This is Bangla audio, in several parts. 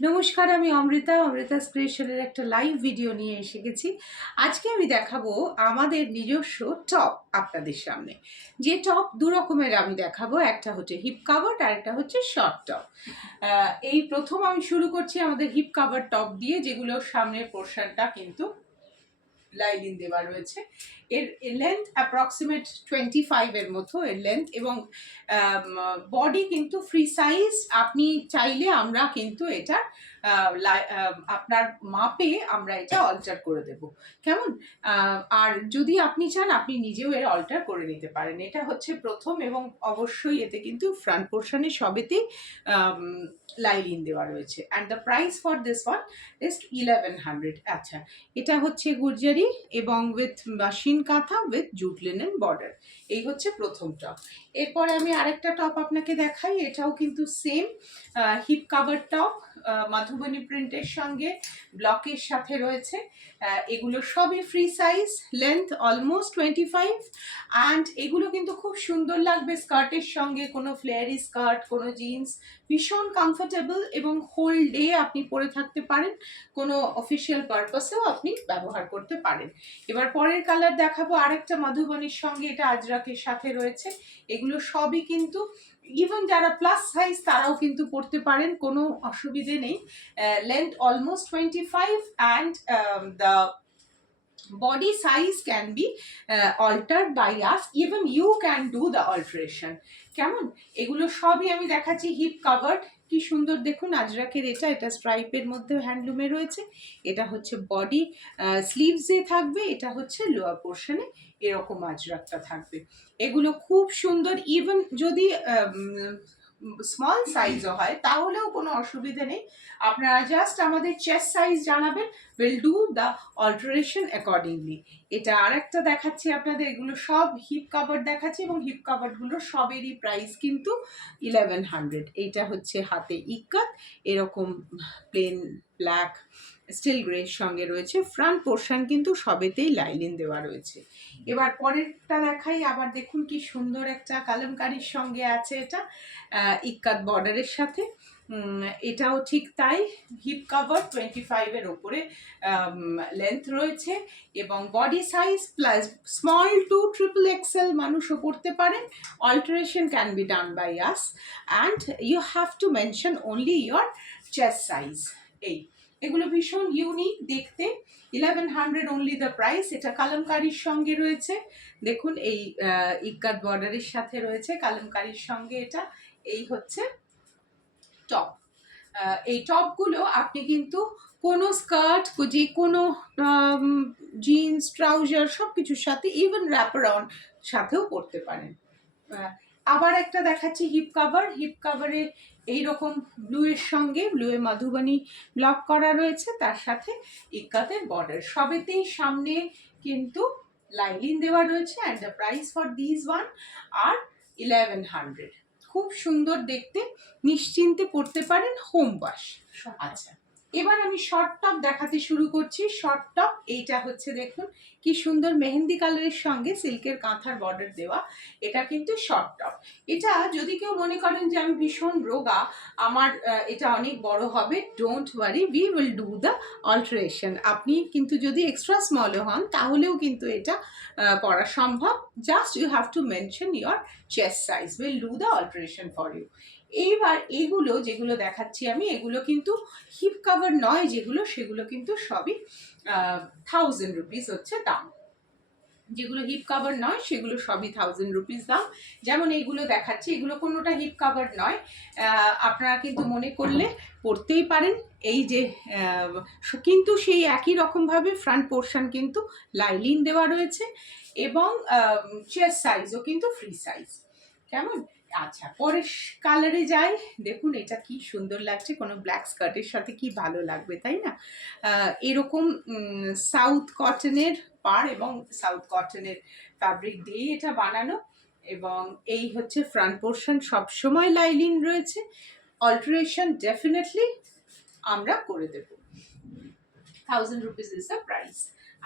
নমস্কার, আমি অমৃতা ক্রিয়েশনের একটা লাইভ ভিডিও নিয়ে এসে গেছি। আজকে আমি দেখাবো আমাদের নিজস্ব টপ আপনাদের সামনে। যে টপ দু রকমের আমি দেখাবো, একটা হচ্ছে হিপ কাভার্ড আর একটা হচ্ছে শর্ট টপ। এই প্রথম আমি শুরু করছি আমাদের হিপ কাভার টপ দিয়ে, যেগুলোর সামনের পোর্শনটা কিন্তু লাইনিং দেওয়া রয়েছে। এর লেন্থ অ্যাপ্রক্সিমেট 25 এর মতো এর লেন্থ, এবং বডি কিন্তু ফ্রি সাইজ। আপনি চাইলে আমরা কিন্তু এটা আপনার মাপে আমরা এটা অল্টার করে দেব, কেমন? আর যদি আপনি চান আপনি নিজেও এর অল্টার করে নিতে পারেন। এটা হচ্ছে প্রথম, এবং অবশ্যই এতে কিন্তু ফ্রন্ট পোর্শনে সবেতেই লাইনিং দেওয়া রয়েছে। And the price for this one is 1100। আচ্ছা, এটা হচ্ছে গুর্জারি এবং উইথ মাশিন কাঁথা উইথ জুট লিনেন বর্ডার। এই হচ্ছে প্রথম টপ। এরপরে আমি আরেকটা টপ আপনাকে দেখাই। এটাও কিন্তু সেম হিপ কাভার টপ, মাধুবনী প্রিন্টের সঙ্গে ব্লকের সাথে রয়েছে। এগুলো সবই free size, length almost 25। And এগুলো কিন্তু খুব সুন্দর লাগবে স্কার্টের সঙ্গে, কোনো ফ্লেয়ারি স্কার্ট, কোনো জিন্স, ভীষণ কমফোর্টেবল, এবং হোল ডে আপনি পরে থাকতে পারেন, কোনো অফিসিয়াল পারপাসেও আপনি ব্যবহার করতে পারেন। এবার পরের কালার দেখাবো আরেকটা মাধুবনীর সঙ্গে, এটা আজরাকের সাথে রয়েছে। এগুলো সবই কিন্তু ইভেন যারা প্লাস সাইজ তারাও কিন্তু পরতে পারেন, কোনো অসুবিধে নেই। Length almost 25, and the body size can be altered by us. Even you can do the alteration. কেমন? এগুলো সবই আমি দেখাচ্ছি হিপ কাভার্ড। কি সুন্দর দেখুন আজরাকের, এটা স্ট্রাইপের মধ্যে হ্যান্ডলুমে রয়েছে। এটা হচ্ছে বডি স্লিভসে থাকবে, এটা হচ্ছে লোয়ার পোর্শনে এরকম আজরাকটা থাকবে। এগুলো খুব সুন্দর। ইভেন যদি স্মল সাইজও হয় তাহলেও কোনো অসুবিধে নেই। আপনারা জাস্ট আমাদের চেস্ট সাইজ জানাবেন, will do the alteration accordingly. এটা আর একটা দেখাচ্ছি আপনাদের। এগুলো সব হিপ কাভার দেখাচ্ছি, এবং হিপ কাভারগুলো সবেরই প্রাইস কিন্তু 1100। এইটা হচ্ছে হাতে ইক্কাত, এরকম প্লেন ব্ল্যাক স্টিল গ্রের সঙ্গে রয়েছে। ফ্রন্ট পোর্শন কিন্তু সবেতেই লাইনিং দেওয়া রয়েছে। এবার পরেরটা দেখাই। আবার দেখুন কি সুন্দর একটা কালামকারীর সঙ্গে আছে, এটা ইক্কাত বর্ডারের সাথে। এটাও ঠিক তাই, হিপ কাভার 25 এর ওপরে লেন্থ রয়েছে, এবং body size plus small to triple XL মানুষও পড়তে পারেন। Alteration can be done by us, and you have to mention only your chest size. এগুলো ভীষণ ইউনিক দেখতে। 1100 অনলি দ্য প্রাইস। এটা কালামকারীর সঙ্গে রয়েছে, দেখুন এই ইক্কাত বর্ডারের সাথে রয়েছে কালামকারীর সঙ্গে। এটা এই হচ্ছে টপ। এই টপগুলো আপনি কিন্তু কোনো স্কার্ট, যে কোনো জিন্স, ট্রাউজার সব কিছুর সাথে, ইভেন র্যাপারন সাথেও পরতে পারেন। আবার একটা দেখাচ্ছি হিপ কাভার। হিপ কাভারে এইরকম ব্লুয়ের সঙ্গে ব্লুয়ে মাধুবনী ব্লক করা রয়েছে, তার সাথে ইক্কাতের বর্ডার। সবেতেই সামনে কিন্তু লাইনিং দেওয়া রয়েছে। And the price for this one are 1100। খুব সুন্দর দেখতে, নিশ্চিন্তে পড়তে পারেন, হোম ওয়াশ। আচ্ছা, এবার আমি শর্ট টপ দেখাতে শুরু করছি। শর্ট টপ এইটা হচ্ছে, দেখুন কি সুন্দর মেহেন্দি কালারের সঙ্গে সিল্কের কাঁথার বর্ডার দেওয়া। এটা কিন্তু শর্ট টপ। এটা যদি কেউ মনে করেন যে আমি ভীষণ রোগা, আমার এটা অনেক বড় হবে, don't worry, we will do the alteration. আপনি কিন্তু যদি এক্সট্রা স্মলও হন তাহলেও কিন্তু এটা পরা সম্ভব। Just you have to mention your chest size, will do the alteration for you. এইবার এগুলো যেগুলো দেখাচ্ছি আমি, এগুলো কিন্তু হিপ কাভার নয়, যেগুলো সেগুলো কিন্তু সবই 1000 রুপিস হচ্ছে দাম। যেগুলো হিপ কাভার নয় সেগুলো সবই 1000 রুপিস দাম। যেমন এইগুলো দেখাচ্ছি, এগুলো কোনোটা হিপ কাভার নয়, আপনারা কিন্তু মনে করলে পরতেই পারেন। এই যে কিন্তু সেই একই রকমভাবে ফ্রন্ট পোর্শন কিন্তু লাইনিং দেওয়া রয়েছে, এবং চেস্ট সাইজও কিন্তু ফ্রি সাইজ। কেমন? আচ্ছা, পরের কালারে যাই। দেখুন এটা কি সুন্দর লাগছে, কোনো ব্ল্যাক স্কার্টের সাথে কি ভালো লাগবে, তাই না? এরকম সাউথ কটনের পাড় এবং সাউথ কটনের ফ্যাব্রিক দিয়ে এটা বানানো, এবং এই হচ্ছে ফ্রন্ট পোর্শন, সবসময় লাইনিং রয়েছে। অল্টারেশন ডেফিনেটলি আমরা করে দেব। 1000 রুপিস ইজ দ্য প্রাইস।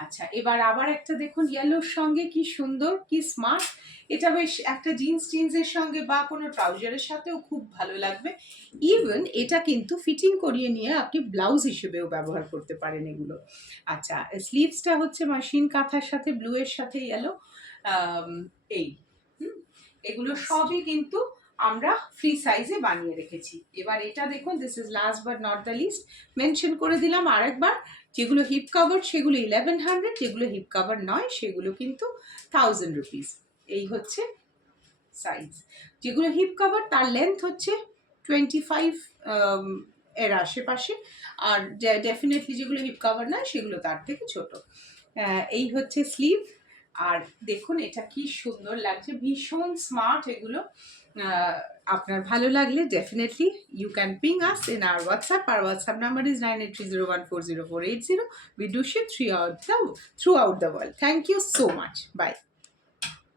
আচ্ছা, এবার আবার একটা দেখুন ইয়েলোর সঙ্গে কি সুন্দর, কি স্মার্ট। এটা বেশ একটা জিন্সের সঙ্গে বা কোনো ট্রাউজারের সাথেও খুব ভালো লাগবে। ইভেন এটা কিন্তু ফিটিং করিয়ে নিয়ে আপনি ব্লাউজ হিসেবেও ব্যবহার করতে পারেন এগুলো। আচ্ছা, স্লিভসটা হচ্ছে মাশিন কাঁথার সাথে ব্লু এর সাথে ইয়েলো, এই হুম, এগুলো সবই কিন্তু আমরা ফ্রি সাইজে বানিয়ে রেখেছি। এবার এটা দেখুন, this is last but not the least, mention করে দিলাম আরেকবার, যেগুলো হিপ কাভার সেগুলো 1100, যেগুলো হিপ কাভার নয় সেগুলো কিন্তু 1000 রুপিস। এই হচ্ছে সাইজ। যেগুলো হিপ কাভার তার লেন্থ হচ্ছে 25 এর আশেপাশে, আর ডেফিনেটলি যেগুলো হিপ কাভার নয় সেগুলো তার থেকে ছোট। এই হচ্ছে স্লিভ। আর দেখুন এটা কি সুন্দর লাগছে, ভীষণ স্মার্ট এগুলো। আপনার ভালো লাগলে definitely you can ping us in our WhatsApp. Our WhatsApp number is 9830140480. We do ship throughout the world. Thank you so much. Bye.